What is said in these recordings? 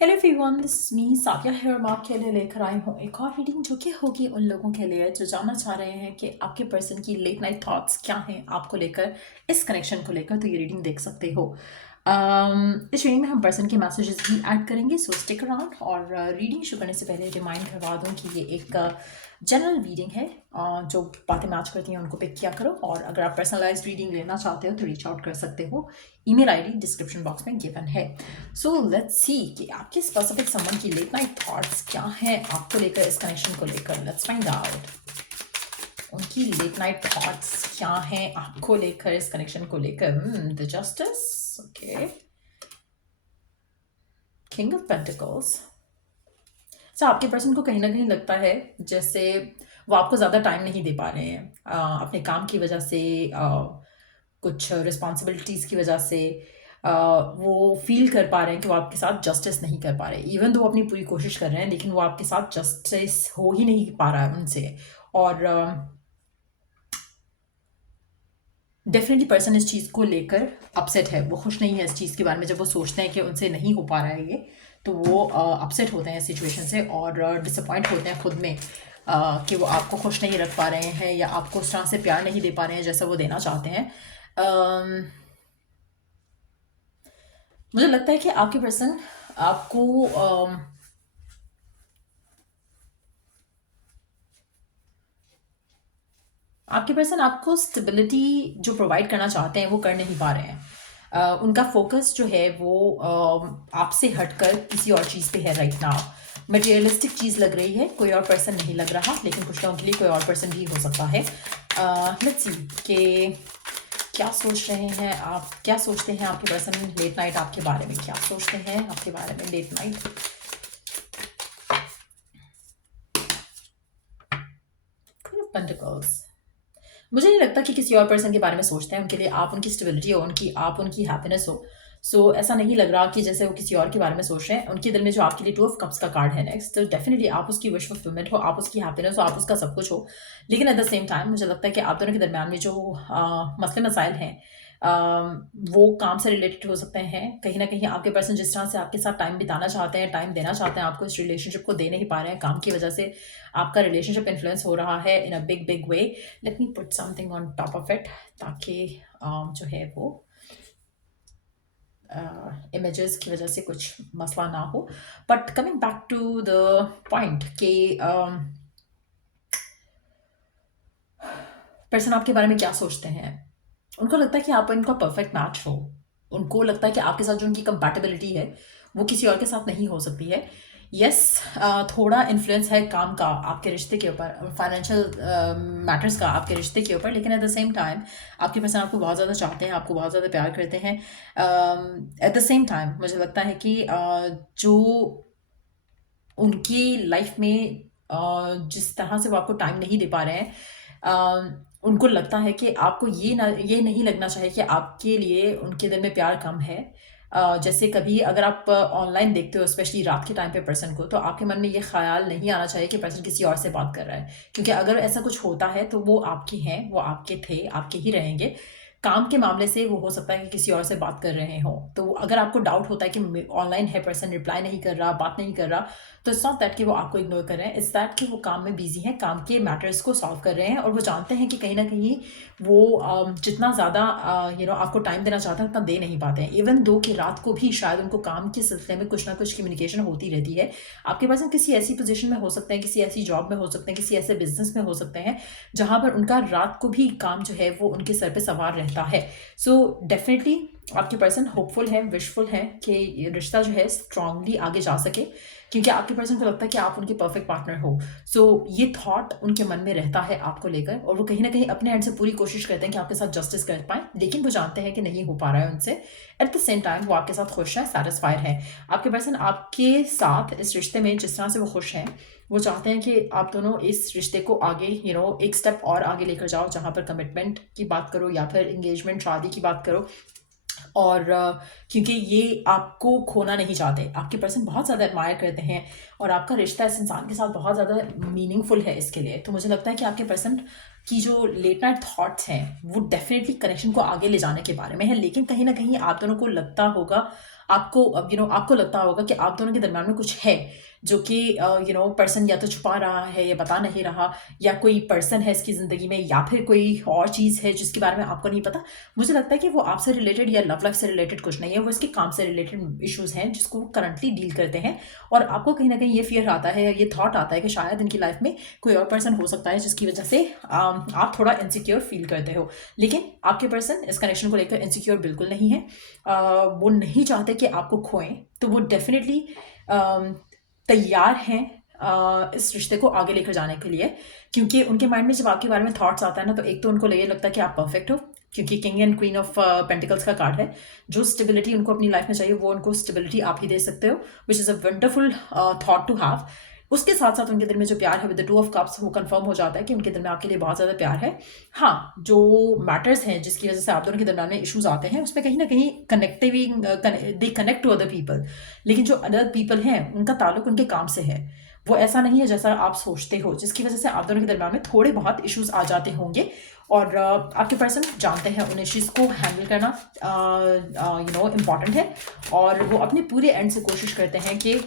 Hello everyone, this is me Safia है। मैं आपके लिए लेकर आई हूँ एक और रीडिंग जो कि होगी उन लोगों के लिए जो जानना चाह रहे हैं कि आपके पर्सन की लेट नाइट थॉट्स क्या हैं आपको लेकर, इस कनेक्शन को लेकर। तो ये रीडिंग देख सकते हो। इस रीडिंग में हम पर्सन के मैसेजेस भी ऐड करेंगे, सो स्टिक अराउंड। और रीडिंग शुरू करने से पहले रिमाइंड करवा दूँ कि ये एक जनरल रीडिंग है। जो बातें मैच करती हैं उनको पिक किया करो, और अगर आप पर्सनलाइज्ड रीडिंग लेना चाहते हो तो रीच आउट कर सकते हो। ईमेल आईडी डिस्क्रिप्शन बॉक्स में गिवन है। सो लेट्स सी कि आपके स्पेसिफिक समवन की लेट नाइट थॉट्स क्या हैं आपको लेकर, इस कनेक्शन को लेकर। लेट्स फाइंड आउट उनकी लेट नाइट थॉट्स क्या हैं आपको लेकर, इस कनेक्शन को लेकर। The justice, okay, king of pentacles. So आपके पर्सन को कहीं ना कहीं लगता है जैसे वो आपको ज़्यादा टाइम नहीं दे पा रहे हैं, अपने काम की वजह से, कुछ रिस्पॉन्सिबिलिटीज़ की वजह से। वो फील कर पा रहे हैं कि वो आपके साथ जस्टिस नहीं कर पा रहे। इवन तो वो अपनी पूरी कोशिश कर रहे हैं, लेकिन वो आपके साथ जस्टिस हो ही नहीं पा रहा है उनसे। और डेफिनेटली पर्सन इस चीज़ को लेकर अपसेट है, वो खुश नहीं है इस चीज़ के बारे में। जब वो सोचते हैं कि उनसे नहीं हो पा रहा है ये, तो वो अपसेट होते हैं इस सिचुएशन से, और डिसअपॉइंट होते हैं खुद में, कि वो आपको खुश नहीं रख पा रहे हैं या आपको उस तरह से प्यार नहीं दे पा रहे हैं जैसा वो देना चाहते हैं। मुझे लगता है कि आपके पर्सन आपको आपके पर्सन आपको स्टेबिलिटी जो प्रोवाइड करना चाहते हैं वो कर नहीं पा रहे हैं। उनका फोकस जो है वो आपसे हटकर किसी और चीज़ पे है राइट नाउ। मटेरियलिस्टिक चीज़ लग रही है, कोई और पर्सन नहीं लग रहा, लेकिन कुछ लोगों के लिए कोई और पर्सन भी हो सकता है। लेट्स सी कि क्या सोच रहे हैं आप, क्या सोचते हैं आपके पर्सन लेट नाइट आपके बारे में, क्या सोचते हैं आपके बारे में late night. Queen of pentacles. मुझे नहीं लगता कि किसी और पर्सन के बारे में सोचते हैं, उनके लिए आप उनकी स्टेबिलिटी हो, आप उनकी हैप्पीनेस हो। सो ऐसा नहीं लग रहा कि जैसे वो किसी और के बारे में सोच रहे हैं। उनके दिल में जो आपके लिए टू ऑफ कप्स का कार्ड है नेक्स्ट, तो डेफिनेटली आप उसकी विश फुलफिलमेंट हो, आप उसकी हैप्पीनेस हो, आप उसका सब कुछ हो। लेकिन एट द सेम टाइम मुझे लगता है कि आप दोनों के दरमियान में जो मसले मसाइल हैं, वो काम से रिलेटेड हो सकते हैं। कहीं ना कहीं आपके पर्सन जिस तरह से आपके साथ टाइम बिताना चाहते हैं, टाइम देना चाहते हैं, आपको इस रिलेशनशिप को दे नहीं पा रहे हैं। काम की वजह से आपका रिलेशनशिप इन्फ्लुएंस हो रहा है in a big big way. Let me put something on top of it, ताकि जो है वो इमेजेस की वजह से कुछ मसला ना हो। But coming back to the point कि पर्सन आपके बारे में क्या सोचते हैं। उनको लगता है कि आप इनका परफेक्ट मैच हो। उनको लगता है कि आपके साथ जो उनकी कंपैटिबिलिटी है वो किसी और के साथ नहीं हो सकती है। यस, थोड़ा इन्फ्लुएंस है काम का आपके रिश्ते के ऊपर, फाइनेंशियल मैटर्स का आपके रिश्ते के ऊपर, लेकिन एट द सेम टाइम आपके पर्सन आपको बहुत ज़्यादा चाहते हैं, आपको बहुत ज़्यादा प्यार करते हैं। एट द सेम टाइम मुझे लगता है कि जो उनकी लाइफ में जिस तरह से वो आपको टाइम नहीं दे पा रहे हैं, उनको लगता है कि आपको ये नहीं लगना चाहिए कि आपके लिए उनके दिल में प्यार कम है। जैसे कभी अगर आप ऑनलाइन देखते हो स्पेशली रात के टाइम पे पर्सन को, तो आपके मन में ये ख्याल नहीं आना चाहिए कि पर्सन किसी और से बात कर रहा है, क्योंकि अगर ऐसा कुछ होता है तो वो आपके हैं, वो आपके थे, आपके ही रहेंगे। काम के मामले से वो हो सकता है कि किसी और से बात कर रहे हों। तो अगर आपको डाउट होता है कि ऑनलाइन है पर्सन, रिप्लाई नहीं कर रहा, बात नहीं कर रहा, तो इट्स नॉट दैट कि वो आपको इग्नोर कर रहे हैं, इट्स दैट कि वो काम में बिजी हैं, काम के मैटर्स को सॉल्व कर रहे हैं, और वो जानते हैं कि कहीं ना कहीं वो जितना ज़्यादा आपको टाइम देना चाहते हैं उतना दे नहीं पाते हैं। इवन दो कि रात को भी शायद उनको काम के सिलसिले में कुछ ना कुछ कम्युनिकेशन होती रहती है। आपके पास किसी ऐसी पोजीशन में हो सकते हैं, किसी ऐसी जॉब में हो सकते हैं, किसी ऐसे बिजनेस में हो सकते हैं जहाँ पर उनका रात को भी काम जो है वो उनके सर पे सवार रहता है। सो डेफिनेटली आपके पर्सन होपफुल है, विशफुल है कि ये रिश्ता जो है स्ट्रांगली आगे जा सके, क्योंकि आपके पर्सन को लगता है कि आप उनके परफेक्ट पार्टनर हो। सो ये थॉट उनके मन में रहता है आपको लेकर, और वो कहीं ना कहीं अपने एंड से पूरी कोशिश करते हैं कि आपके साथ जस्टिस कर पाएं, लेकिन वो जानते हैं कि नहीं हो पा रहा है उनसे। एट द सेम टाइम वो आपके साथ खुश है, सेटिस्फाइड है। आपके पर्सन आपके साथ इस रिश्ते में जिस तरह से वो खुश हैं, वो चाहते हैं कि आप दोनों इस रिश्ते को आगे एक स्टेप और आगे लेकर जाओ, जहाँ पर कमिटमेंट की बात करो या फिर इंगेजमेंट, शादी की बात करो। और क्योंकि ये आपको खोना नहीं चाहते, आपके पर्सन बहुत ज़्यादा एडमायर करते हैं, और आपका रिश्ता इस इंसान के साथ बहुत ज़्यादा मीनिंगफुल है इसके लिए। तो मुझे लगता है कि आपके पर्सन की जो लेट नाइट थॉट्स हैं वो डेफिनेटली कनेक्शन को आगे ले जाने के बारे में है, लेकिन कहीं ना कहीं आप दोनों को लगता होगा आपको आपको लगता होगा कि आप दोनों के दरम्यान में कुछ है जो कि पर्सन या तो छुपा रहा है या बता नहीं रहा, या कोई पर्सन है इसकी ज़िंदगी में, या फिर कोई और चीज़ है जिसके बारे में आपको नहीं पता। मुझे लगता है कि वो आपसे रिलेटेड या लव लाइफ से रिलेटेड कुछ नहीं है, वो इसके काम से रिलेटेड इश्यूज़ हैं जिसको वो करंटली डील करते हैं। और आपको कहीं न कहीं ये फ़ियर आता है, ये थॉट आता है कि शायद इनकी लाइफ में कोई और पर्सन हो सकता है जिसकी वजह से आप थोड़ा इनसिक्योर फ़ील करते हो। लेकिन आपके पर्सन इस कनेक्शन को लेकर इनसिक्योर बिल्कुल नहीं है। वो नहीं चाहते कि आपको खोएँ, तो वो डेफ़िनिटली तैयार हैं इस रिश्ते को आगे लेकर जाने के लिए। क्योंकि उनके माइंड में जब आपके बारे में थॉट्स आता है ना, तो एक तो उनको ये लगता है कि आप परफेक्ट हो, क्योंकि king and queen of pentacles का कार्ड है। जो स्टेबिलिटी उनको अपनी लाइफ में चाहिए वो उनको स्टेबिलिटी आप ही दे सकते हो, which is a wonderful thought to have. उसके साथ साथ उनके दिल में जो प्यार है with the two of cups, वो कंफर्म हो जाता है कि उनके दिल में आपके लिए बहुत ज़्यादा प्यार है। हाँ, जो मैटर्स हैं जिसकी वजह से आप दोनों के दरम्यान में इश्यूज आते हैं, उसमें कहीं ना कहीं connecting they connect to other people. लेकिन जो अदर पीपल हैं उनका ताल्लुक उनके काम से है, वो ऐसा नहीं है जैसा आप सोचते हो, जिसकी वजह से आप दोनों के दरम्यान में थोड़े बहुत इश्यूज आ जाते होंगे। और आपके पर्सन जानते हैं उन इश्यूज को हैंडल करना इम्पॉर्टेंट है, और वो अपने पूरे एंड से कोशिश करते हैं कि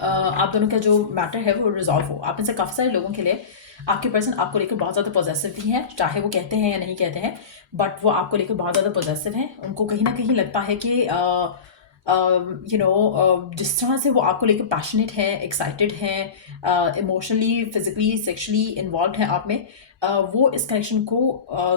आप दोनों का जो मैटर है वो रिजॉल्व हो। आप में से काफ़ी सारे लोगों के लिए आपके पर्सन आपको लेकर बहुत ज़्यादा पॉजेसिव भी हैं, चाहे वो कहते हैं या नहीं कहते हैं, बट वो आपको लेकर बहुत ज़्यादा पॉजेसिव हैं। उनको कहीं ना कहीं लगता है कि जिस तरह से वो आपको लेकर पैशनेट है, एक्साइटेड हैं, इमोशनली, फिजिकली, सेक्शुअली इन्वॉल्व हैं आप में, वो इस कनेक्शन को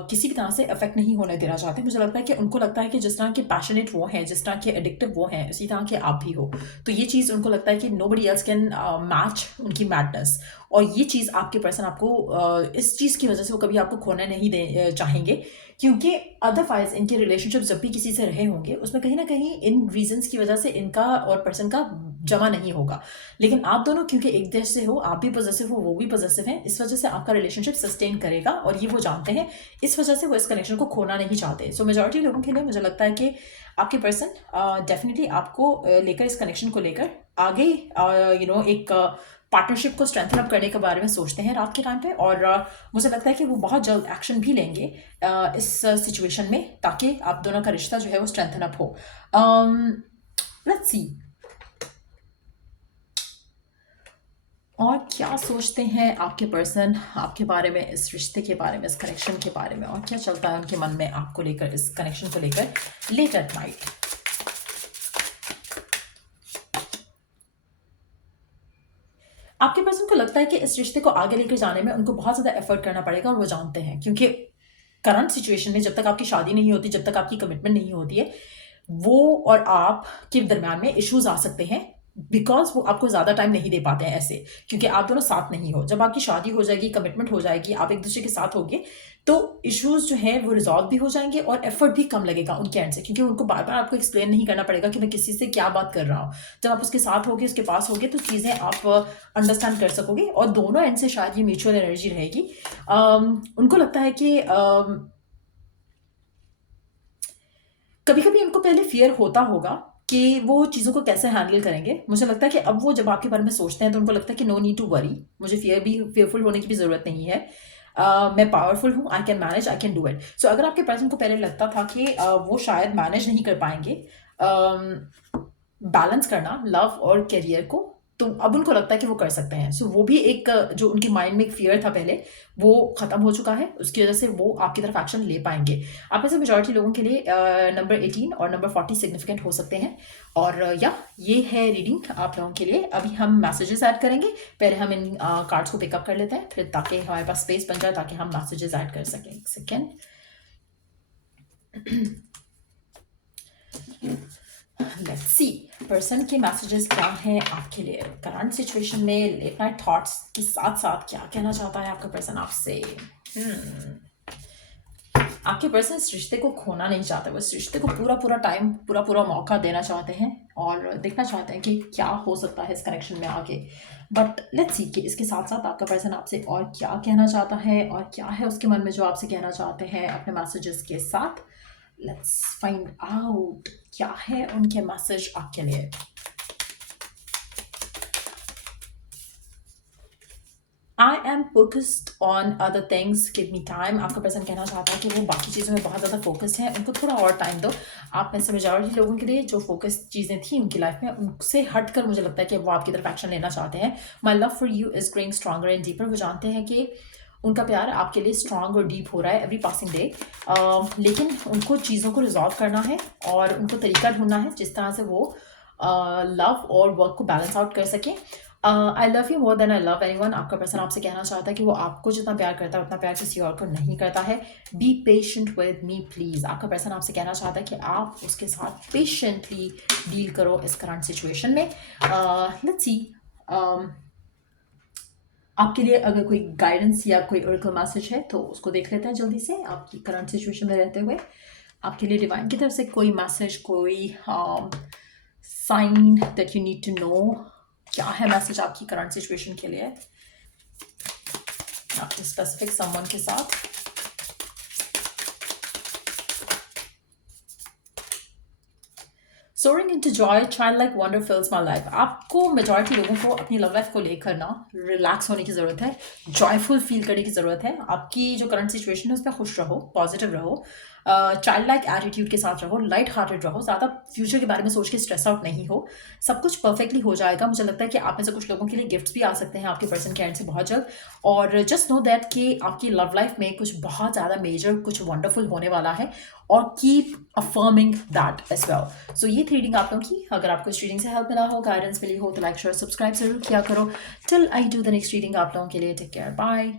किसी भी तरह से अफेक्ट नहीं होने देना चाहते। मुझे लगता है कि उनको लगता है कि जिस तरह के पैशनेट वो हैं, जिस तरह के एडिक्टिव वो हैं, उसी तरह के आप भी हो। तो ये चीज़ उनको लगता है कि नोबडी एल्स कैन मैच उनकी मैडनेस। और ये चीज़ आपके पर्सन आपको इस चीज़ की वजह से वो कभी आपको खोना नहीं चाहेंगे, क्योंकि अदरवाइज इनके रिलेशनशिप जब भी किसी से रहे होंगे उसमें कहीं ना कहीं इन रीजंस की वजह से इनका और पर्सन का जमा नहीं होगा। लेकिन आप दोनों क्योंकि एक देश से हो, आप भी पॉजिटिव हो, वो भी पॉजिटिव है, इस वजह से आपका रिलेशनशिप सस्टेन करेगा, और ये वो जानते हैं। इस वजह से वो इस कनेक्शन को खोना नहीं चाहते। सो मेजॉरिटी लोगों के लिए मुझे लगता है कि आपके पर्सन डेफिनेटली आपको लेकर, इस कनेक्शन को लेकर आगे एक पार्टनरशिप को स्ट्रेंथन अप करने के बारे में सोचते हैं रात के टाइम पे। और मुझे लगता है कि वो बहुत जल्द एक्शन भी लेंगे इस सिचुएशन में, ताकि आप दोनों का रिश्ता जो है वो स्ट्रेंथन अप हो। लेट्स सी और क्या सोचते हैं आपके पर्सन आपके बारे में, इस रिश्ते के बारे में, इस कनेक्शन के बारे में, और क्या चलता है उनके मन में आपको लेकर, इस कनेक्शन को लेकर लेट एट नाइट। आपके पर्सन को लगता है कि इस रिश्ते को आगे लेकर जाने में उनको बहुत ज़्यादा एफर्ट करना पड़ेगा, और वो जानते हैं, क्योंकि करंट सिचुएशन में जब तक आपकी शादी नहीं होती, जब तक आपकी कमिटमेंट नहीं होती है, वो और आप के दरम्यान में इश्यूज आ सकते हैं, बिकॉज वो आपको ज़्यादा टाइम नहीं दे पाते हैं ऐसे, क्योंकि आप दोनों साथ नहीं हो। जब आपकी शादी हो जाएगी, कमिटमेंट हो जाएगी, आप एक दूसरे के साथ होगे, तो इश्यूज जो है वो रिजॉल्व भी हो जाएंगे, और एफर्ट भी कम लगेगा उनके एंड से, क्योंकि उनको बार बार आपको एक्सप्लेन नहीं करना पड़ेगा कि मैं किसी से क्या बात कर रहा हूँ। जब आप उसके साथ होगे, उसके पास होगे, तो चीज़ें आप अंडरस्टैंड कर सकोगे, और दोनों एंड से शायद ये म्यूचुअल एनर्जी रहेगी। उनको लगता है कि कभी कभी उनको पहले फियर होता होगा कि वो चीज़ों को कैसे हैंडल करेंगे। मुझे लगता है कि अब वो जब आपके बारे में सोचते हैं तो उनको लगता है कि नो नीड टू वरी, मुझे फेयरफुल होने की भी ज़रूरत नहीं है। मैं पावरफुल हूँ, I can manage, I can do it. So अगर आपके पर्सन को पहले लगता था कि वो शायद मैनेज नहीं कर पाएंगे बैलेंस करना लव और करियर को, तो अब उनको लगता है कि वो कर सकते हैं। सो वो भी एक जो उनके माइंड में एक फियर था पहले, वो खत्म हो चुका है। उसकी वजह से वो आपकी तरफ एक्शन ले पाएंगे। आप में से मेजॉरिटी लोगों के लिए नंबर 18 और नंबर 40 सिग्निफिकेंट हो सकते हैं। और या ये है रीडिंग आप लोगों के लिए। अभी हम मैसेजेस ऐड करेंगे, पहले हम इन कार्ड्स को पिकअप कर लेते हैं, फिर ताकि हमारे पास स्पेस बन जाए, ताकि हम मैसेजेस ऐड कर सकें। एक सेकेंड। लेट्स सी पर्सन के मैसेजेस क्या हैं आपके लिए करंट सिचुएशन में, लेट नाइट थॉट्स के साथ साथ क्या कहना चाहता है आपका पर्सन आपसे। आपके पर्सन इस रिश्ते को खोना नहीं चाहते, वो इस रिश्ते को पूरा टाइम, पूरा मौका देना चाहते हैं, और देखना चाहते हैं कि क्या हो सकता है इस कनेक्शन में आगे। बट लेट्स सी कि इसके साथ साथ आपका पर्सन आपसे और क्या कहना चाहता है, और क्या है उसके मन में जो आपसे कहना चाहते हैं अपने मैसेजेस के साथ। लेट्स फाइंड आउट क्या है उनके मैसेज आपके लिए। I am focused on other things, give me time. आपका पर्सन कहना चाहता है कि वो बाकी चीज़ों में बहुत ज़्यादा फोकस्ड है, उनको थोड़ा और टाइम दो। आप में से मेजॉरिटी लोगों के लिए जो फोकस चीज़ें थी उनकी लाइफ में, उनसे हटकर मुझे लगता है कि वो आपकी तरफ एक्शन लेना चाहते हैं। My love for you is growing stronger and deeper. वो जानते हैं कि उनका प्यार आपके लिए स्ट्रॉन्ग और डीप हो रहा है एवरी पासिंग डे, लेकिन उनको चीज़ों को रिजॉल्व करना है और उनको तरीका ढूंढना है जिस तरह से वो लव और वर्क को बैलेंस आउट कर सकें। I love you more than I love anyone. आपका पर्सन आपसे कहना चाहता है कि वो आपको जितना प्यार करता है उतना प्यार किसी और को नहीं करता है। Be patient with me please. आपका पर्सन आपसे कहना चाहता है कि आप उसके साथ पेशेंटली डील करो इस करंट सिचुएशन में। लेट्स सी आपके लिए अगर कोई गाइडेंस या कोई ओरेकल मैसेज है तो उसको देख लेते हैं जल्दी से। आपकी करंट सिचुएशन में रहते हुए आपके लिए डिवाइन की तरफ से कोई मैसेज, कोई sign that you need to know. क्या है मैसेज आपकी करंट सिचुएशन के लिए आपके स्पेसिफिक समवन के साथ? Soaring into joy, child like wonder fills my life. आपको मेजॉरिटी लोगों को अपनी लव लाइफ को लेकर ना रिलैक्स होने की ज़रूरत है, जॉयफुल फील करने की ज़रूरत है। आपकी जो करंट सिचुएशन है उस पर खुश रहो, पॉजिटिव रहो, चाइल्ड लाइक एटीट्यूड के साथ रहो, लाइट हार्टेड रहो, ज़्यादा फ्यूचर के बारे में सोच के स्ट्रेस आउट नहीं हो। सब कुछ परफेक्टली हो जाएगा। मुझे लगता है कि आप में से कुछ लोगों के लिए गिफ्ट्स भी आ सकते हैं आपके पर्सन के एंड से बहुत जल्द। और जस्ट नो दैट कि आपकी लव लाइफ में कुछ बहुत ज़्यादा मेजर, कुछ वंडरफुल होने वाला है और keep affirming that as well. So ये थी रीडिंग आप लोगों की। अगर आपको इस रीडिंग से हेल्प मिला हो, गाइडेंस मिली हो तो लाइक शेयर सब्सक्राइब जरूर किया करो। Till I do the next reading आप लोगों के लिए टेक केयर, बाय।